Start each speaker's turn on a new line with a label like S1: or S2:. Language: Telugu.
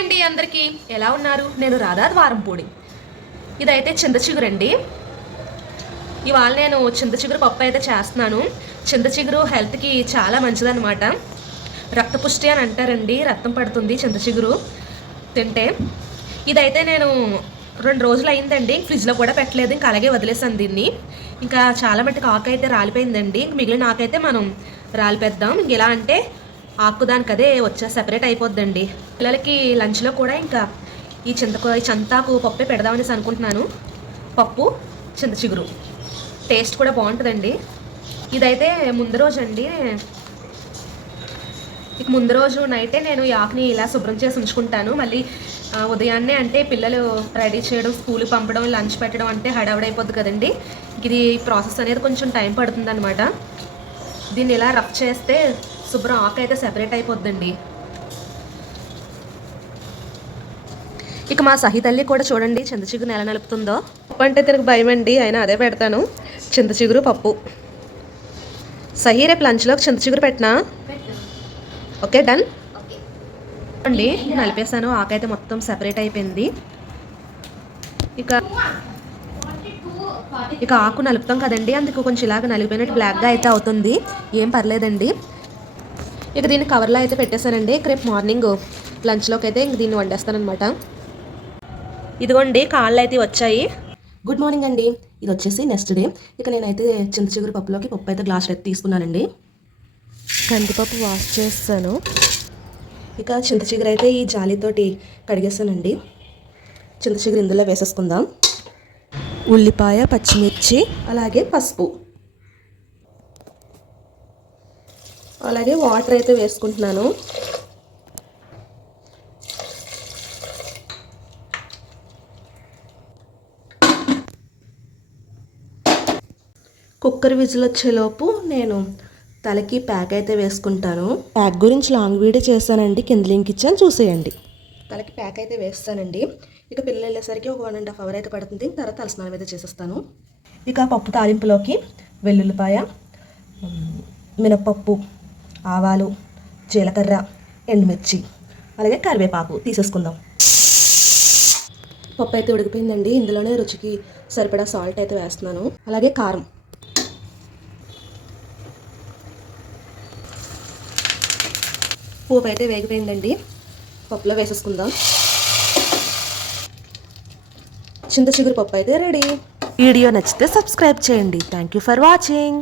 S1: అండి అందరికీ? ఎలా ఉన్నారు? నేను రాధా ద్వారంపూడి. ఇదైతే చింత చిగురు అండి. ఇవాళ నేను చింత చిగురు పప్పు అయితే చేస్తున్నాను. చింత చిగురు హెల్త్కి చాలా మంచిదన్నమాట. రక్తపుష్టి అని అంటారండి. రక్తం పడుతుంది చింత చిగురు తింటే. ఇదైతే నేను రెండు రోజులు అయిందండి. ఫ్రిడ్జ్లో కూడా పెట్టలేదు. ఇంకా అలాగే వదిలేసాను దీన్ని. ఇంకా చాలా మట్టుకు ఆకు అయితే రాలిపోయిందండి. ఇంక మిగిలిన ఆకైతే మనం రాలిపేద్దాం. ఇంక ఎలా అంటే ఆకు దానికి అదే వచ్చే సెపరేట్ అయిపోద్దండి. పిల్లలకి లంచ్లో కూడా ఇంకా ఈ చింతకు ఈ చంతాకు పప్పే పెడదామనేసి అనుకుంటున్నాను. పప్పు చింత చిగురు. టేస్ట్ కూడా బాగుంటుందండి. ఇదైతే ముందు రోజు అండి ఇక ముందు రోజు నైటే నేను ఈ ఆకుని ఇలా శుభ్రం చేసి ఉంచుకుంటాను. మళ్ళీ ఉదయాన్నే అంటే పిల్లలు రెడీ చేయడం స్కూల్ పంపడం లంచ్ పెట్టడం అంటే హడావిడైపోద్ది కదండి. ఇది ప్రాసెస్ అనేది కొంచెం టైం పడుతుంది అనమాట దీన్ని ఇలా రఫ్ చేస్తే శుభ్రం ఆకు అయితే సెపరేట్ అయిపోద్దండి. ఇక మా సహి తల్లి కూడా చూడండి చింత చిగురు ఎలా నలుపుతుందో. పప్పు అంటే తినకు భయం అండి అయినా అదే పెడతాను. చింత చిగురు పప్పు. సహి రేపు లంచ్లోకి చింత చిగురు పెట్టినా? Okay done? అండి నలిపేసాను ఆకైతే మొత్తం సెపరేట్ అయిపోయింది. ఇక ఇక ఆకు నలుపుతాం కదండి అందుకు కొంచెం ఇలాగ నలిగిపోయినట్టు బ్లాక్గా అయితే అవుతుంది. ఏం పర్లేదండి. ఇక దీన్ని కవర్లో అయితే పెట్టేశానండి. ఇక రేపు మార్నింగ్ లంచ్లోకి అయితే ఇంక దీన్ని వండేస్తానమాట ఇదిగోండి కాళ్ళు అయితే వచ్చాయి.
S2: గుడ్ మార్నింగ్ అండి. ఇది వచ్చేసి నెక్స్ట్ డే ఇక నేనైతే చింత చిగురు పప్పులోకి పప్పు అయితే గ్లాస్ అయితే తీసుకున్నానండి.
S1: కందిపప్పు వాష్ చేస్తాను.
S2: ఇక చింత చిగురు అయితే ఈ జాలితోటి కడిగేస్తానండి. చింత చిగురు ఇందులో వేసేసుకుందాం.
S1: ఉల్లిపాయ పచ్చిమిర్చి
S2: అలాగే పసుపు. అలాగే వాటర్ అయితే వేసుకుంటున్నాను. కుక్కర్ విజిల్ వచ్చేలోపు నేను తలకి ప్యాక్ అయితే వేసుకుంటాను. ప్యాక్ గురించి లాంగ్ వీడియో చేశానండి కింద లింక్ ఇచ్చాను చూసేయండి. తలకి ప్యాక్ అయితే వేస్తానండి. ఇక పిల్లలు వెళ్ళేసరికి ఒక వన్ అండ్ హాఫ్ అవర్ అయితే పడుతుంది. తర్వాత తలస్నానం అయితే చేసేస్తాను. ఇక పప్పు తాలింపులోకి వెల్లుల్లిపాయ మినప్పప్పు ఆవాలు జీలకర్ర ఎండుమిర్చి అలాగే కరివేపాకు తీసేసుకుందాం. పప్పు అయితే ఉడికిపోయిందండి. ఇందులోనే రుచికి సరిపడా సాల్ట్ అయితే వేస్తున్నాను. అలాగే కారం. పోపు అయితే వేగిపోయిందండి. పప్పులో వేసేసుకుందాం. చింత చిగురు పప్పు అయితే రెడీ.
S1: వీడియో నచ్చితే సబ్స్క్రైబ్ చేయండి. Thank you for watching